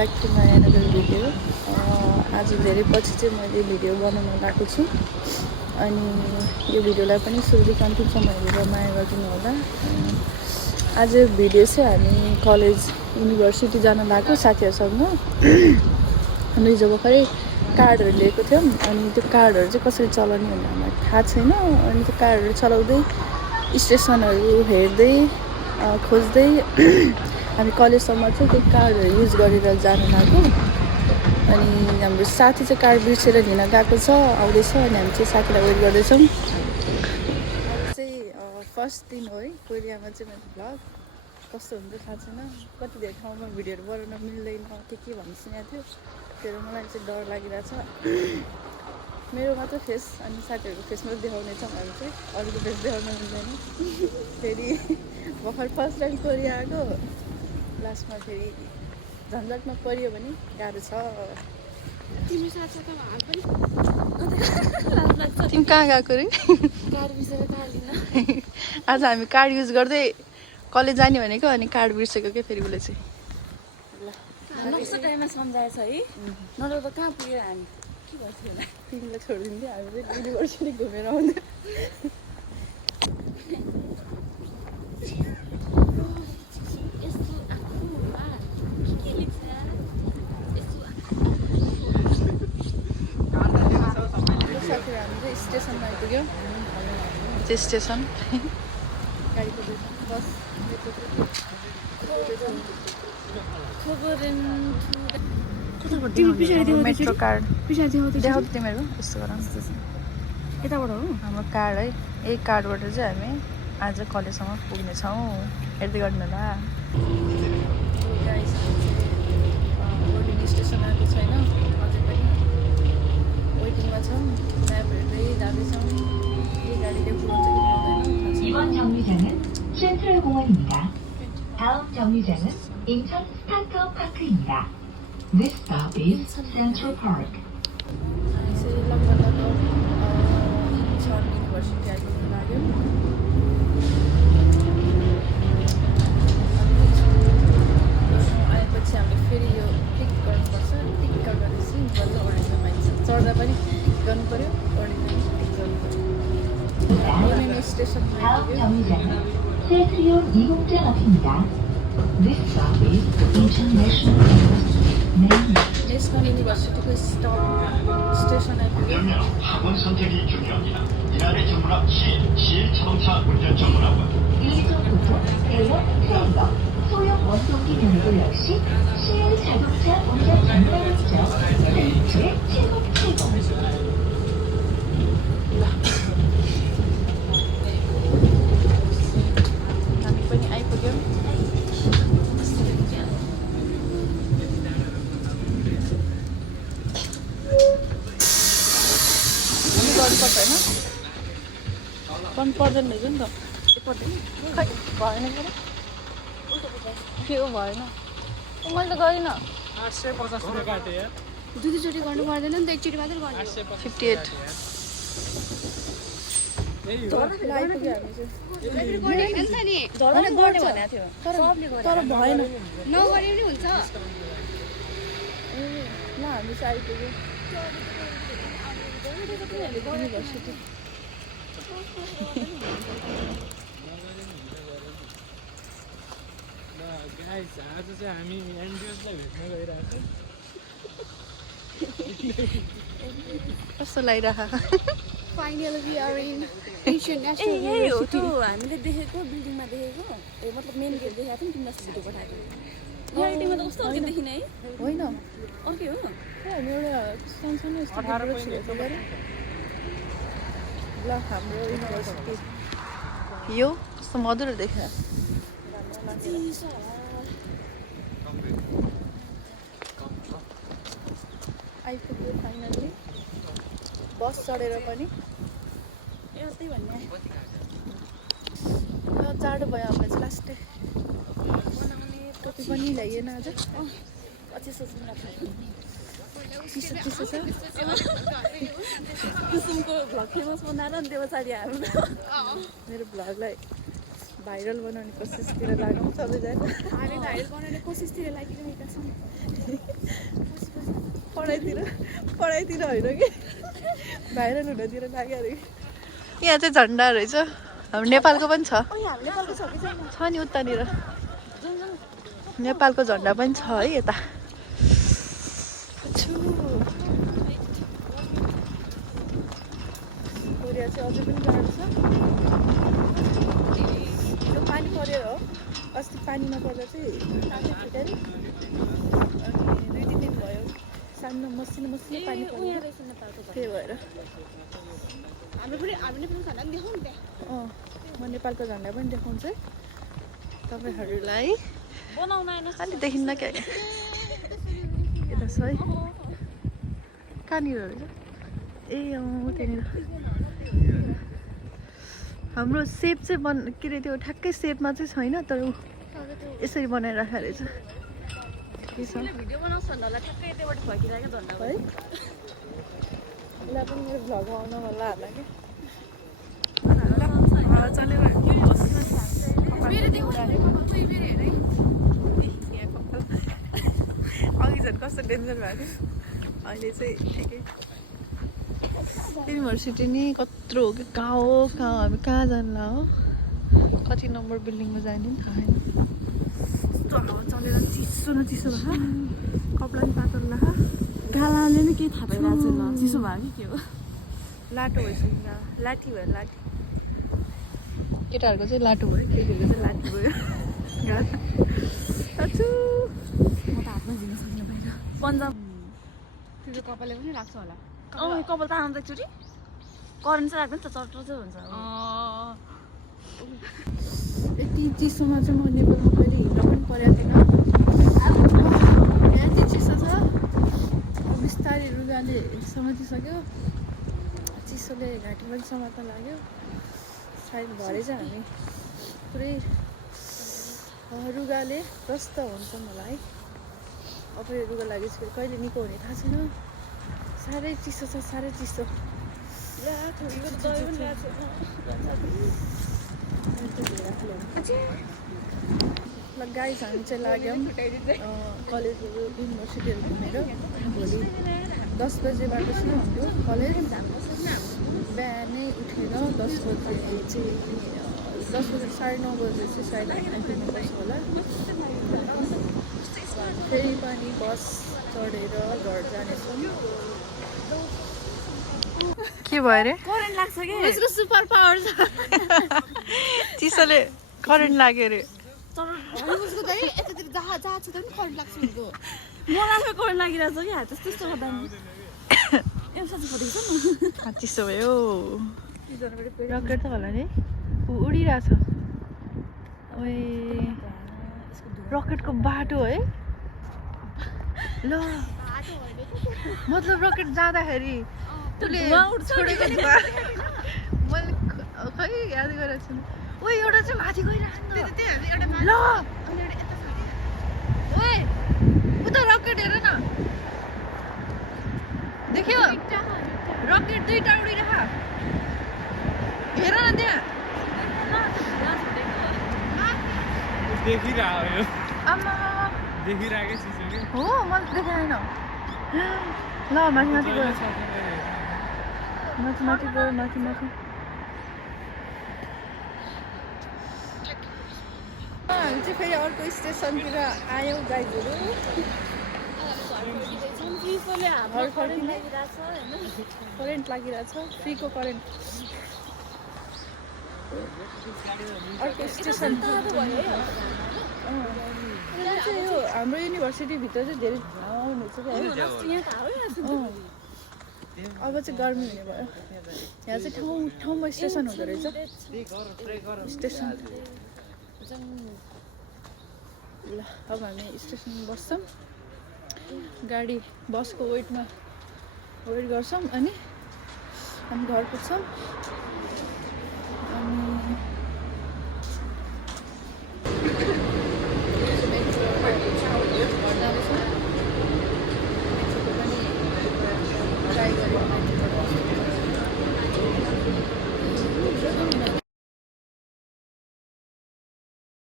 Back to my another video. आज धेरै पछि चाहिँ मैले भिडियो बनाउन लागेको छु अनि यो भिडियोलाई पनि सुरुदेखि अन्तिमसम्म हेरेर माया गरिदिनु होला। आज भिडियो चाहिँ हामी कलेज युनिभर्सिटी जान लागेको साथीहरूसँग। अनि हिजो भर्खरै कार्डहरू लिएको थियौँ अनि त्यो कार्डहरू चाहिँ कसरी चलाउने भन्ने हामीलाई थाहा छैन। अनि त्यो कार्डहरू चलाउँदै स्टेसनहरू हेर्दै खोज्दै हामी कलेजसम्म चाहिँ त्यो कार्डहरू युज गरेर जान लाग्यो। अनि हाम्रो साथी चाहिँ कार्ड बिर्सेर लिन गएको छ, आउँदैछ। अनि हामी चाहिँ साथीलाई वेट गर्दैछौँ। चाहिँ फर्स्ट दिन हो है कोरियामा चाहिँ मेरो भ्लग कस्तो हुन्छ थाहा छैन। कति धेरै ठाउँमा भिडियोहरू बनाउन मिल्दैन के भन्नु सुनेको थियो। त्यो मलाई चाहिँ डर लागिरहेछ। मेरो मात्र फेस अनि साथीहरूको फेस मात्रै देखाउनेछौँ हामी चाहिँ, अरूको फेस देखाउन मिल्दैन। फेरि भर्खर फर्स्ट टाइम कोरिया आएको, लास्टमा फेरि झन्झटमा परियो भने गाह्रो छ। तिमी कहाँ गएको रे? आज हामी कार्ड युज गर्दै कलेज जाने भनेको अनि कार्ड बिर्सेको क्या फेरि उसले चाहिँ। कस्तो टाइममा सम्झाएछ है, नत्र त कहाँ पुगेर हामी के गर्थ्यो होला। तिमीलाई छोडिदिन्थ्यो, हामी चाहिँ युनिभर्सिटी घुमेर आउँदै। स्टेसनमा आइपुग्यो। त्यो स्टेसन गाडी कुदाउँछ बस मेट्रो कार्ड देखाउ तिमीहरू यस्तो गर यताबाट हो हाम्रो कार्ड है। यही कार्डबाट चाहिँ हामी आज कलेजसम्म पुग्नेछौँ। हेर्दै गर्नु होला। बोर्डिङ स्टेसन आएको छैन अझै पनि, वेटिङमा छौँ। म्याप हेर्दै जाँदैछौँ। के गाडीले पुऱ्याउँछ कि पुऱ्याउँदैन। 이번 정류장은 센트럴공원입니다. 다음 정류장은 인천 스타터파크입니다. This stop is Central Park. चाहिँ लगभग इन्चन युनिभर्सिटी आइपुग्नु लाग्यो। आएपछि हामीले फेरि यो टिक गर्नुपर्छ। टिक गरेपछि बल्ल ओर्डिनल पाइन्छ। चढ्दा पनि गर्नु पऱ्यो, ओर्डिनल टिक गर्नु पऱ्यो। स्टेसनमा 다음 आइपुग्यो। 정류장은 세트리온 이공전 앞입니다. This stop is 인천 내셔널 유니버시티 메인. National युनिभर्सिटीको station आइपुग्यो। 그러면 학원 선택이 중요합니다. 이날의 전문학 시일 자동차 운전 전문학원. 일종부터 대형 트레일러, 소형 원동기 면허도 역시 시일 자동차 운전 전문학원이죠. 세이프의 최고. हामी पनि आइपुग्यौँ। गर्नुपर्छ होइन, गर्नु पर्दैन रहेछ नि त। खै भएन के हो भएन, मैले त गरिनँ। 850 रुपियाँ काटे यार। दुईचोटि गर्नु पर्दैन नि त, एकचोटि मात्रै गर्नु। 58 तर भएन। नगरे पनि हुन्छ। ल हामी चाहिँ आइपुग्यो युनिभर्सिटी। गाइस आज चाहिँ हामी एन्ड्रियसलाई भेट्न गइरहेको कस्तो लागिरहेको। Finally we are in international university. हामीले देखेको बिल्डिङमा देखेको, मतलब मेन गेट देखेको थियौँ। तिमीलाई भिडियो पठाएको रियालिटीमा त कस्तो अर्कै देखिन है। होइन अर्कै हो। हामी एउटा सानसानो यस्तो छिरेको गऱ्यो। ल हाम्रो युनिभर्सिटी यो कस्तो मधुरो देखेर आइपुग्यो फाइनली। बस चढेर पनि त्यही भन्ने जाडो भयो हामीलाई चाहिँ लास्टै। टोपी पनि ल्याइएन आज। अझै सोच्नु लाग्छ चिसो चिसो छ। कुसुमको भ्लग फेमस बनाएर नि त्यो पछाडि हाम्रो मेरो भ्लगलाई भाइरल बनाउने कोसिसतिर लागौँ सबैजना। हामी भाइरल बनाउने कोसिसतिर लागिरहेका छौँ। पढाइतिर होइन कि भाइरल हुनतिर लाग्यो अरे। यहाँ चाहिँ झन्डा रहेछ, हाम्रो नेपालको पनि छ। नेपालको छ कि छैन? छ नि उतानिर नेपालको झन्डा पनि छ है यता। कोरिया चाहिँ अझै पनि गाह्रो छ। यो पानी पऱ्यो हो, अस्ति पानी नपर्दा चाहिँ तातै थियो अनि 2-3 दिन भयो सानो मसिनो पानी पऱ्यो त्यही भएर। हामी नेपालको झन्डा पनि देखाउँ नि त्यहाँ। म नेपालको झन्डा पनि देखाउँछु है तपाईँहरूलाई। अलि देखिन्न क्या यता छ है, कहाँनिर रहेछ? ए त्यहाँनिर हाम्रो सेप चाहिँ के अरे त्यो ठ्याक्कै सेपमा चाहिँ छैन, तर यसरी बनाइराखेको रहेछ। ठिकै छ भिडियो बनाउँछ होला ठ्याक्कै यतैबाट फर्किरहेको झन्डा है। उसलाई पनि मेरो भ्लग आउन होला होला कि हावा चलेर अघि झन् कस्तो डेन्जर भएको थियो, अहिले चाहिँ ठिकै। युनिभर्सिटी नि कत्रो हो कि कहाँ हो हामी कहाँ जान्ला हो, कति नम्बर बिल्डिङमा जाने नि थाहा छैन। कस्तो हावा चलेर चिसो न चिसो भयो, कपडा नि पातल ला गालाले नै केही थाहा पाइरहेको छैन, चिसो भयो कि के हो। लाटो भइसक्यो, लाठी भयो लाठी। केटाहरूको चाहिँ लाटो भयो, केटीहरूको चाहिँ लाठी भयो। म त हातमा झिन्न सक्दिनँ बाहिर। पन्जाब त्यो कपालले पनि राख्छ होला। कपाल त आउँदा एकचोटि करेन्ट चाहिँ राख्दैन त चट्ट चाहिँ हुन्छ। यति चिसोमा चाहिँ म नेपालमा कहिले हिँड्न पनि परेको थिएन। यति चिसो छ, बिस्तारै रुगाले समातिसक्यो, चिसोले घाँटी पनि समात्न लाग्यो। सायद भरे चाहिँ हामी पुरै रुगाले ग्रस्त हुन्छ मलाई। अब यो रुगा लागेपछि कहिले निको हुने थाहा छैन। साह्रै चिसो छ, साह्रै चिसो। ल गाइस हामी चाहिँ लाग्यौँ कलेजहरू युनिभर्सिटीहरू घुमेर। भोलि 10 बजेबाट छ हाम्रो कलेज। बिहानै उठेर 10 बजे चाहिँ 10 बजे 9:30 बजे चाहिँ सायद आइपुग्नुपर्छ होला। फेरि पनि बस चढेर घर जानेछौँ। के भयो अरे? करेन्ट लाग्छ कि यसको सुपर पावर छ। चिसोले करेन्ट लाग्यो अरे। उसको चाहिँ यतातिर जहाँ छ त पनि करेन्ट लाग्छ उसको। मलाई करेन्ट लागिरहेछ कि हात त्यस्तो गर्दा नि एउटा साथी फटेको छ न। चिसो भयो। रकेट त होला नि उडिरहेछ। ओए रकेटको बाटो है ल, मतलब रकेट जाँदाखेरि त्यसले छोडेको नि मैले खै याद गरेको छु। ओ एउटा चाहिँ माथि गइरहेको छ ल, ओए उता रकेट हेर न, देख्यो रकेट 2टा उडिरह, हेर न त्यहाँ देखिरहेको आमा देखिरहेकै चिसो कि हो, मैले देखाएन। ल माथि माथि गयो, माथि माथि गयो, माथि माथि। हामी चाहिँ फेरि अर्को स्टेसनतिर आयौँ गाइजहरू। करेन्ट लागिरहेछ, फ्रीको करेन्ट। अर्को स्टेसन यो हाम्रो युनिभर्सिटीभित्र चाहिँ धेरै हुनेछ क्या। अब चाहिँ गर्मी हुने भयो। यहाँ चाहिँ ठाउँमा स्टेसन हुँदो रहेछ। स्टेसन ल अब हामी स्टेसनमा बस्छौँ, गाडी बसको वेट गर्छौँ अनि हामी घर पुग्छौँ। अनि